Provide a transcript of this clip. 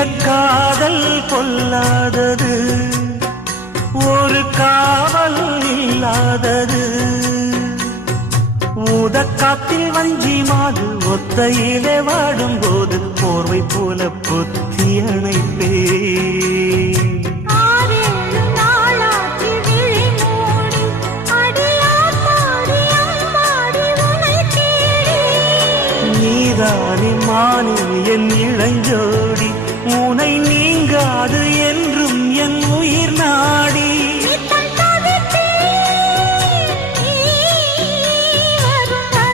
காதல் கொல்லாதது, ஒரு காவல் இல்லாதது. ஊதக்காத்தில் வஞ்சி மாது ஒத்தையிலே வாடும்போது போர்வை போல பொத்தி அணைப்பே. நீதானே மானே என் இளஞ்சோடி, உனை நீங்காது என்றும் என் உயிர் நாடி.